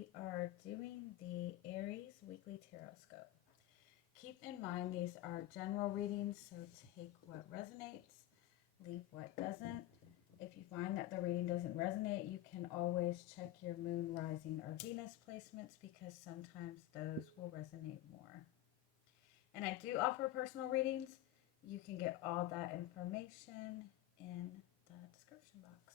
we are doing the Aries Weekly Tarotscope. Keep in mind these are general readings, so take what resonates, leave what doesn't. If you find that the reading doesn't resonate, you can always check your moon, rising, or Venus placements because sometimes those will resonate more. And I do offer personal readings. You can get all that information in the description box.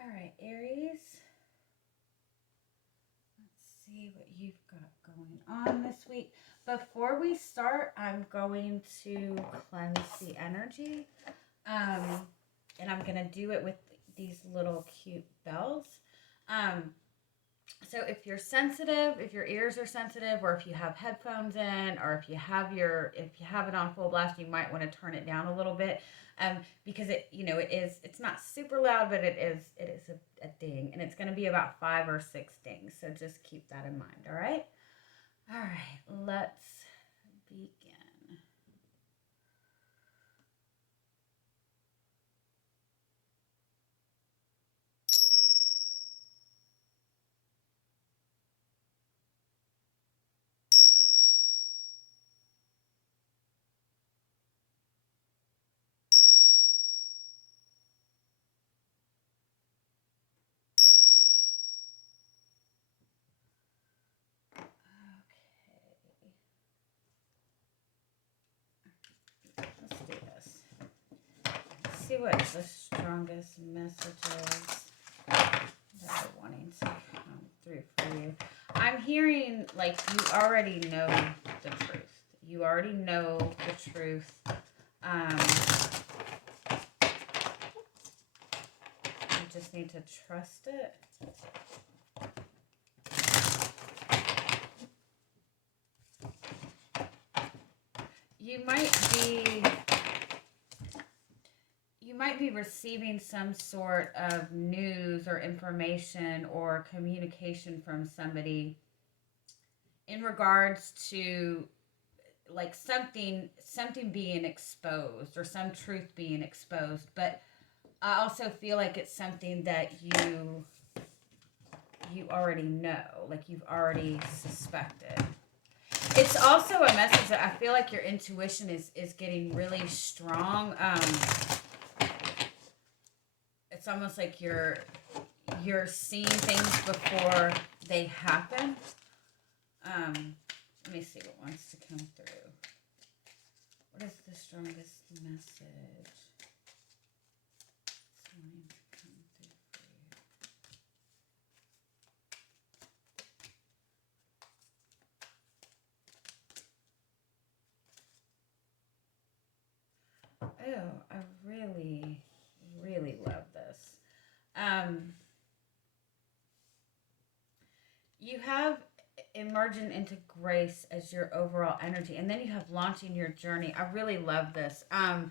All right, Aries. Let's see what you've got going on this week. Before we start, I'm going to cleanse the energy. And I'm going to do it with these little cute bells. So if you're sensitive, if your ears are sensitive, or if you have headphones in, or if you have it on full blast, you might want to turn it down a little bit, because it's not super loud, but it is a ding, and it's going to be about 5 or 6 dings. So just keep that in mind. All right. Let's begin. See what the strongest messages that are wanting to come through for you. I'm hearing like you already know the truth. You already know the truth. You just need to trust it. You might be receiving some sort of news or information or communication from somebody in regards to like something being exposed or some truth being exposed, but I also feel like it's something that you already know, like you've already suspected. It's also a message that I feel like your intuition is getting really strong. It's almost like you're seeing things before they happen. Let me see what wants to come through. What is the strongest message that's wanting to come through for you? Oh, I really, really love this. You have emerging into grace as your overall energy, and then you have launching your journey. I really love this. I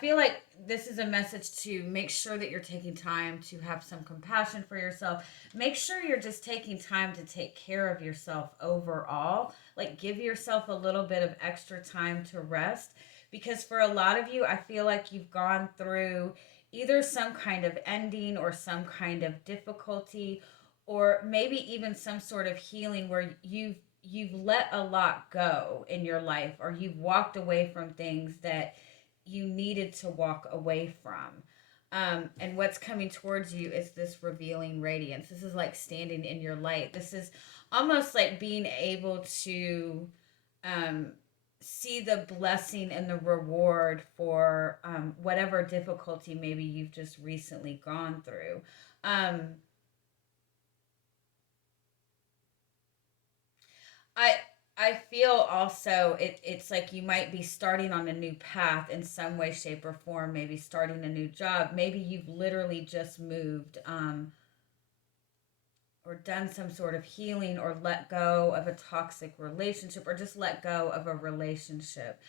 feel like this is a message to make sure that you're taking time to have some compassion for yourself. Make sure you're just taking time to take care of yourself overall. Like give yourself a little bit of extra time to rest, because for a lot of you, I feel like you've gone through either some kind of ending or some kind of difficulty, or maybe even some sort of healing where you've let a lot go in your life, or you've walked away from things that you needed to walk away from. And what's coming towards you is this revealing radiance. This is like standing in your light. This is almost like being able to see the blessing and the reward for whatever difficulty maybe you've just recently gone through. I feel also it's like you might be starting on a new path in some way, shape, or form. Maybe starting a new job. Maybe you've literally just moved, or done some sort of healing, or let go of a toxic relationship, or just let go of a relationship.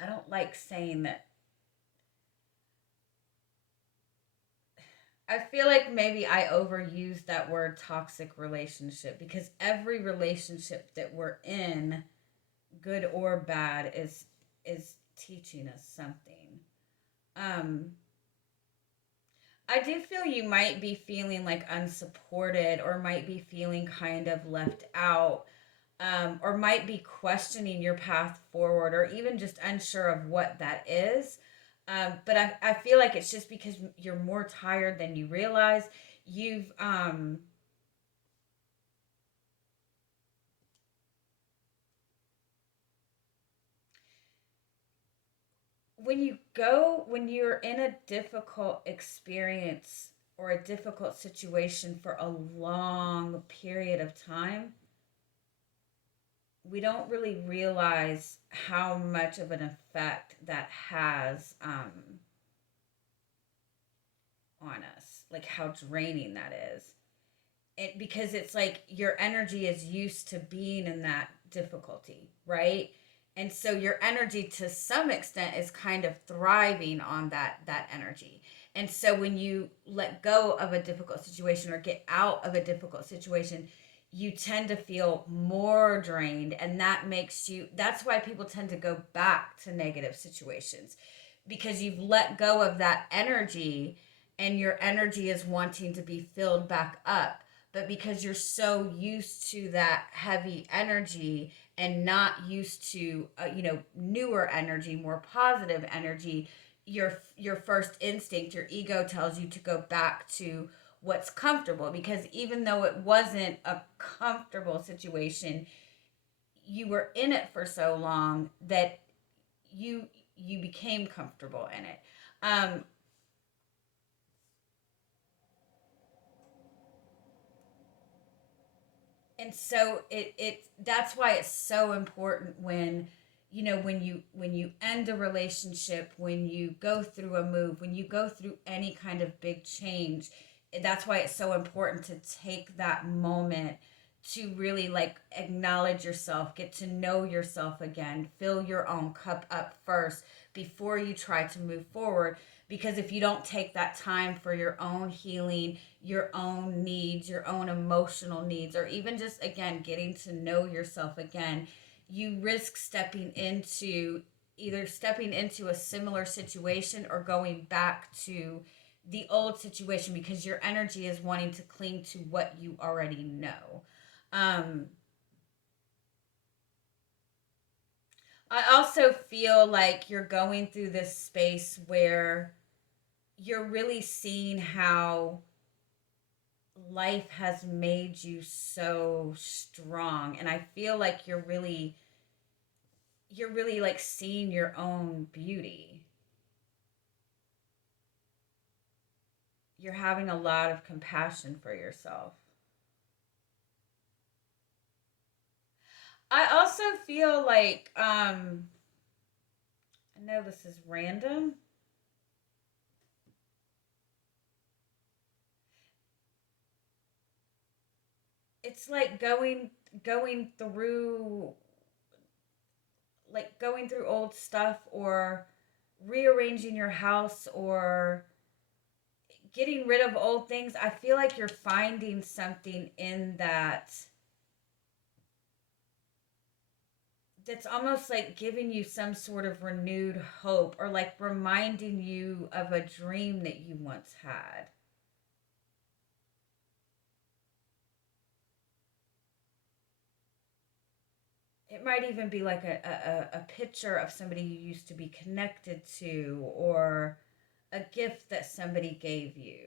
I don't like saying that. I feel like maybe I overused that word toxic relationship, because every relationship that we're in, good or bad, is teaching us something. Um I do feel you might be feeling like unsupported or might be feeling kind of left out, or might be questioning your path forward or even just unsure of what that is. But I feel like it's just because you're more tired than you realize. You've, when you're in a difficult experience or a difficult situation for a long period of time, we don't really realize how much of an effect that has on us, like how draining that is. Because it's like your energy is used to being in that difficulty, right? And so your energy to some extent is kind of thriving on that energy. And so when you let go of a difficult situation or get out of a difficult situation, you tend to feel more drained, and that makes you, that's why people tend to go back to negative situations, because you've let go of that energy, and your energy is wanting to be filled back up. But because you're so used to that heavy energy and not used to newer energy, more positive energy, your first instinct, your ego tells you to go back to what's comfortable, because even though it wasn't a comfortable situation, you were in it for so long that you became comfortable in it. And so it that's why it's so important when when you end a relationship, when you go through a move, when you go through any kind of big change. That's why it's so important to take that moment to really like acknowledge yourself, get to know yourself again, fill your own cup up first before you try to move forward. Because if you don't take that time for your own healing, your own needs, your own emotional needs, or even just again getting to know yourself again, you risk stepping into a similar situation or going back to the old situation, because your energy is wanting to cling to what you already know. Um, I also feel like you're going through this space where you're really seeing how life has made you so strong, and I feel like you're really like seeing your own beauty. You're having a lot of compassion for yourself. I also feel like I know this is random. It's like going through old stuff, or rearranging your house, or getting rid of old things. I feel like you're finding something in that's almost like giving you some sort of renewed hope, or like reminding you of a dream that you once had. It might even be like a picture of somebody you used to be connected to, or a gift that somebody gave you.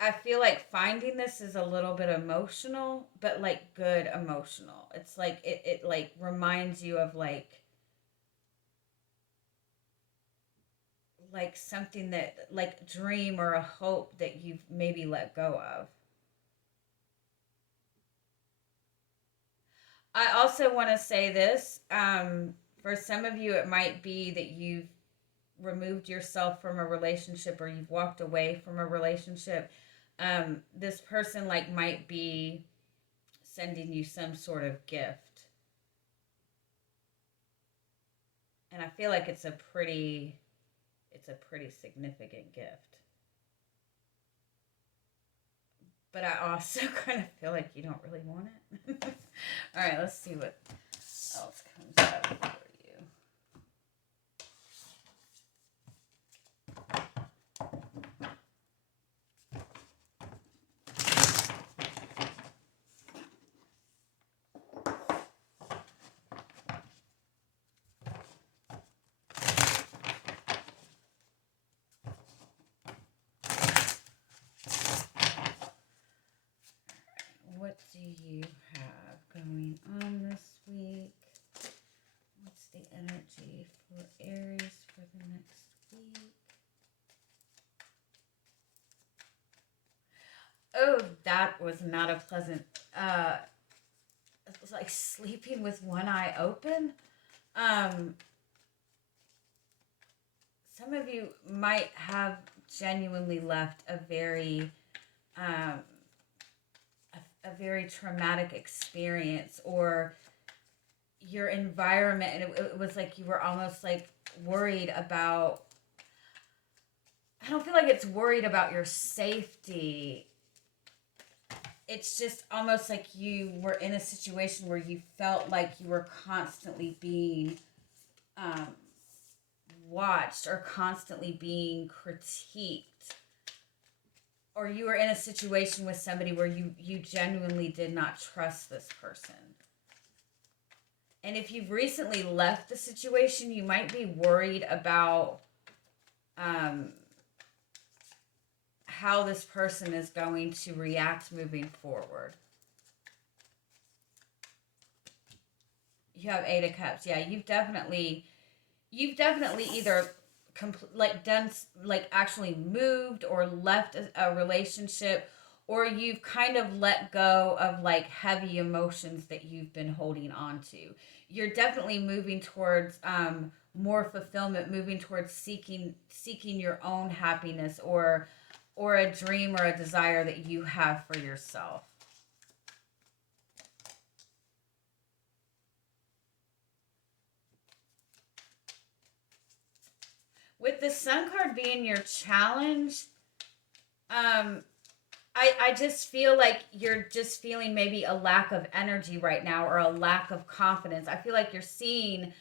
I feel like finding this is a little bit emotional, but like good emotional. It's like it like reminds you of like something that like dream or a hope that you've maybe let go of. I also want to say this. For some of you, it might be that you've removed yourself from a relationship, or you've walked away from a relationship. This person like might be sending you some sort of gift, and I feel like it's a pretty significant gift. But I also kind of feel like you don't really want it. All right, let's see what else comes up for you. that was not a pleasant, it was like sleeping with one eye open. Um, some of you might have genuinely left um, a very traumatic experience, or your environment, and it was like you were almost like worried about, I don't feel like it's worried about your safety. It's just almost like you were in a situation where you felt like you were constantly being um, watched, or constantly being critiqued, or you were in a situation with somebody where you genuinely did not trust this person. And if you've recently left the situation, you might be worried about how this person is going to react moving forward. You have Eight of Cups. Yeah, you've definitely either done, like, actually moved or left a relationship, or you've kind of let go of like heavy emotions that you've been holding on to. You're definitely moving towards more fulfillment, moving towards seeking your own happiness, or a dream or a desire that you have for yourself. With the Sun card being your challenge, I just feel like you're just feeling maybe a lack of energy right now, or a lack of confidence. I feel like you're seeing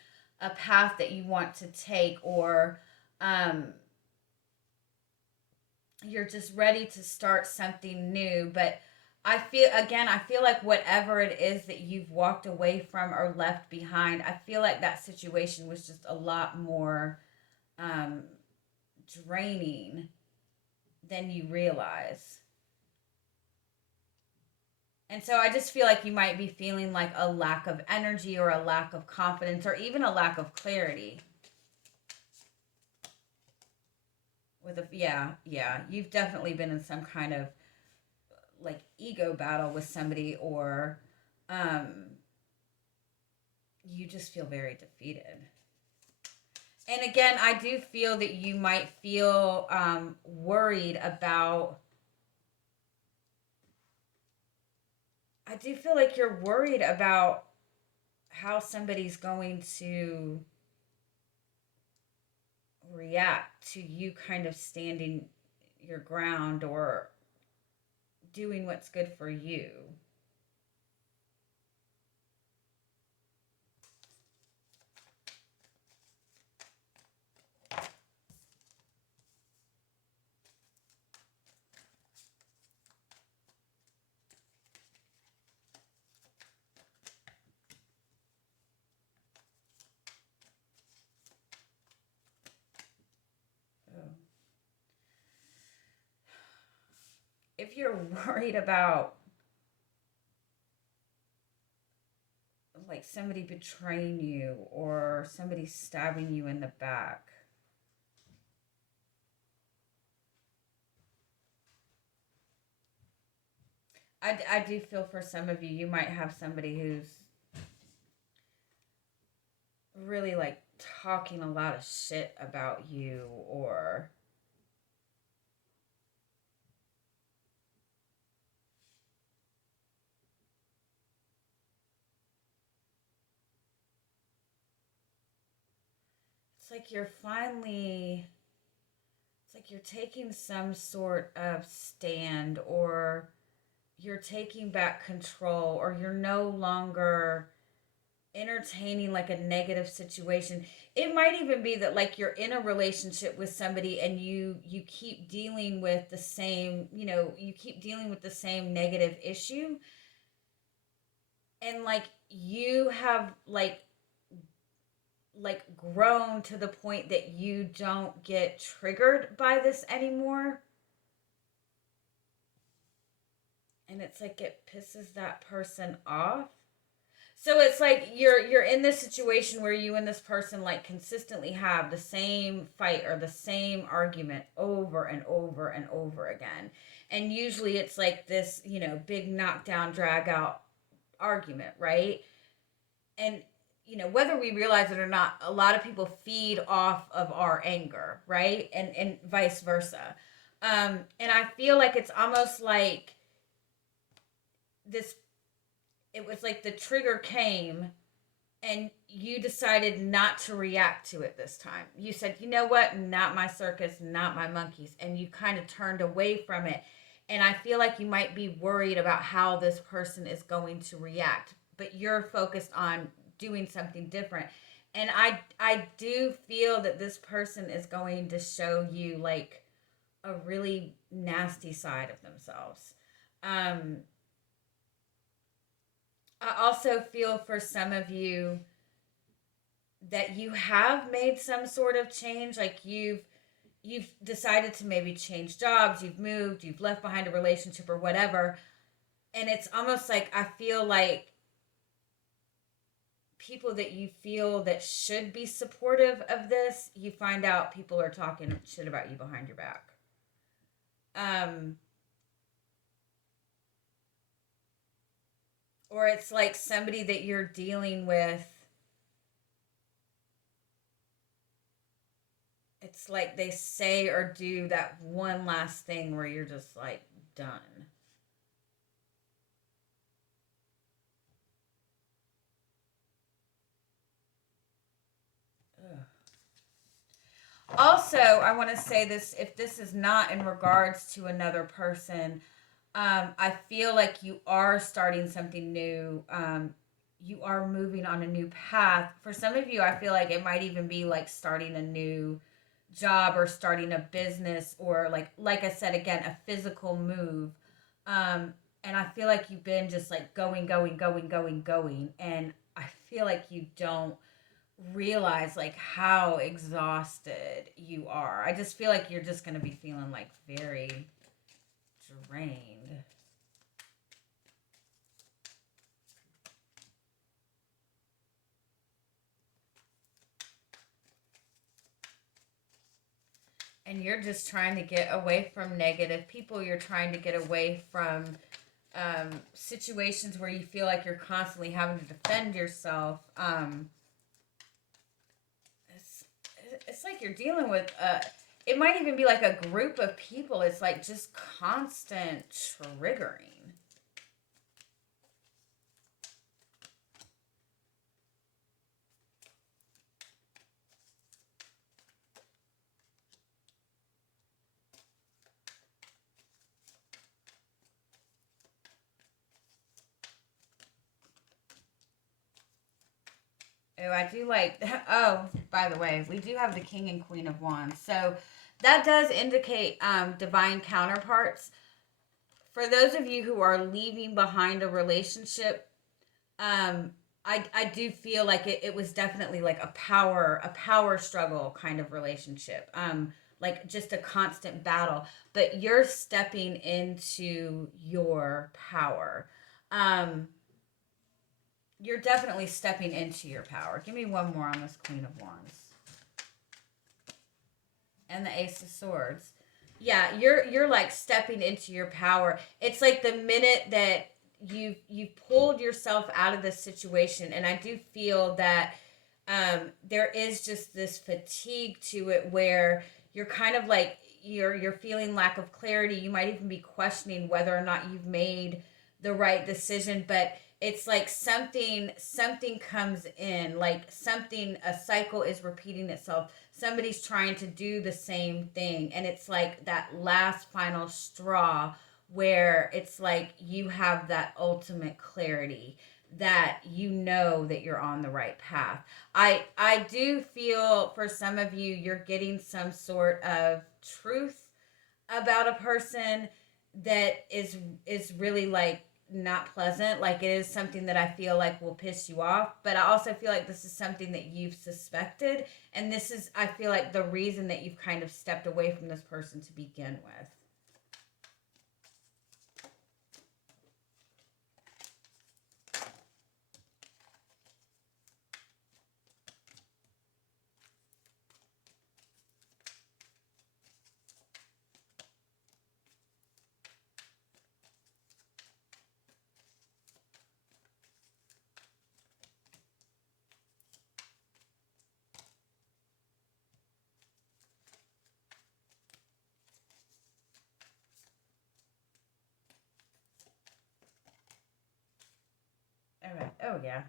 a path that you want to take, or you're just ready to start something new. But I feel like whatever it is that you've walked away from or left behind, I feel like that situation was just a lot more draining than you realize. And so I just feel like you might be feeling like a lack of energy, or a lack of confidence, or even a lack of clarity. You've definitely been in some kind of like ego battle with somebody, or you just feel very defeated. And again, I do feel that you might feel worried about. I do feel like you're worried about how somebody's going to react to you kind of standing your ground, or doing what's good for you. If you're worried about like somebody betraying you, or somebody stabbing you in the back, I do feel for some of you, you might have somebody who's really like talking a lot of shit about you, or it's like you're taking some sort of stand, or you're taking back control, or you're no longer entertaining like a negative situation. It might even be that like you're in a relationship with somebody, and you keep dealing with the same, negative issue, and like you have like grown to the point that you don't get triggered by this anymore. And it's like it pisses that person off. So it's like you're in this situation where you and this person like consistently have the same fight or the same argument over and over and over again. And usually it's like this, big knockdown drag out argument, right? And whether we realize it or not, a lot of people feed off of our anger, right? And vice versa. And I feel like it's almost like this, it was like the trigger came and you decided not to react to it this time. You said, you know what? Not my circus, not my monkeys. And you kind of turned away from it. And I feel like you might be worried about how this person is going to react, but you're focused on doing something different. And I do feel that this person is going to show you like a really nasty side of themselves. I also feel for some of you that you have made some sort of change, like you've decided to maybe change jobs, you've moved, you've left behind a relationship or whatever. And it's almost like I feel like people that you feel that should be supportive of this, you find out people are talking shit about you behind your back. Or it's like somebody that you're dealing with, it's like they say or do that one last thing where you're just like done. Ugh. Also, I want to say this, if this is not in regards to another person, I feel like you are starting something new. You are moving on a new path. For some of you, I feel like it might even be like starting a new job or starting a business or like I said again, a physical move. And I feel like you've been just like going, and I feel like you don't realize like how exhausted you are. I just feel like you're just going to be feeling like very drained. And you're just trying to get away from negative people. You're trying to get away from situations where you feel like you're constantly having to defend yourself. It's like you're dealing with it might even be like a group of people. It's like just constant triggering. Oh, I do like. Oh, by the way, we do have the King and Queen of Wands. So that does indicate divine counterparts. For those of you who are leaving behind a relationship, I do feel like it was definitely like a power struggle kind of relationship. Like just a constant battle. But you're stepping into your power. Um, you're definitely stepping into your power. Give me one more on this Queen of Wands. And the Ace of Swords. Yeah, you're like stepping into your power. It's like the minute that you pulled yourself out of this situation, and I do feel that there is just this fatigue to it where you're kind of like you're feeling lack of clarity. You might even be questioning whether or not you've made the right decision, but it's like something comes in, like something, a cycle is repeating itself. Somebody's trying to do the same thing, and it's like that last final straw where it's like you have that ultimate clarity that you know that you're on the right path. I do feel for some of you you're getting some sort of truth about a person that is really like not pleasant. Like it is something that I feel like will piss you off, but I also feel like this is something that you've suspected, and this is, I feel like, the reason that you've kind of stepped away from this person to begin with. Oh, yeah.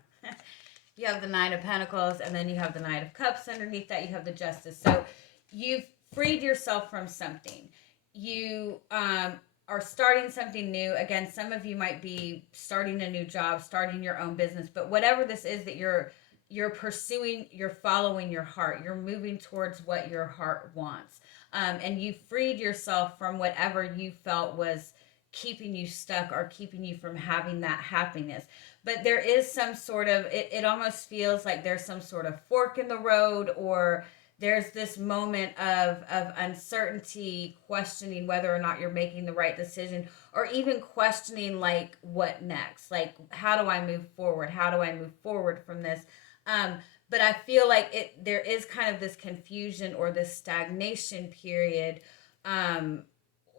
You have the Nine of Pentacles, and then you have the Knight of Cups. Underneath that, you have the Justice. So you've freed yourself from something. You are starting something new. Again, some of you might be starting a new job, starting your own business. But whatever this is that you're pursuing, you're following your heart. You're moving towards what your heart wants. And you freed yourself from whatever you felt was keeping you stuck or keeping you from having that happiness. But there is some sort of, it almost feels like there's some sort of fork in the road, or there's this moment of uncertainty, questioning whether or not you're making the right decision, or even questioning like what next, like how do I move forward, how do I move forward from this. But I feel like there is kind of this confusion or this stagnation period,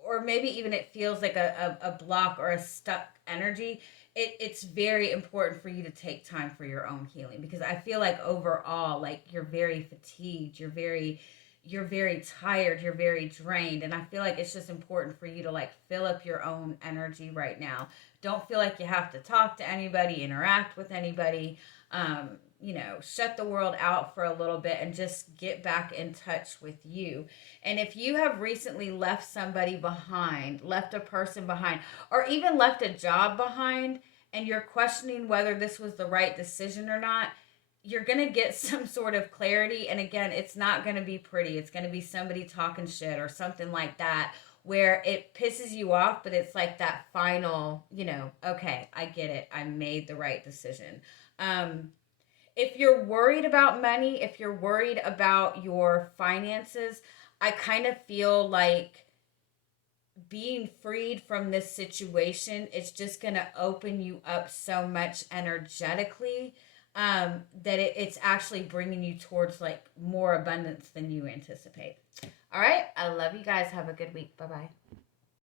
or maybe even it feels like a block or a stuck energy. It's very important for you to take time for your own healing, because I feel like overall, like you're very fatigued, you're very tired, you're very drained, and I feel like it's just important for you to like fill up your own energy right now. Don't feel like you have to talk to anybody, interact with anybody. Shut the world out for a little bit and just get back in touch with you. And if you have recently left somebody behind, left a person behind, or even left a job behind, and you're questioning whether this was the right decision or not, you're going to get some sort of clarity. And again, it's not going to be pretty. It's going to be somebody talking shit or something like that, where it pisses you off, but it's like that final, okay, I get it. I made the right decision. If you're worried about money, if you're worried about your finances, I kind of feel like being freed from this situation is just going to open you up so much energetically, that it's actually bringing you towards like more abundance than you anticipate. All right. I love you guys. Have a good week. Bye-bye.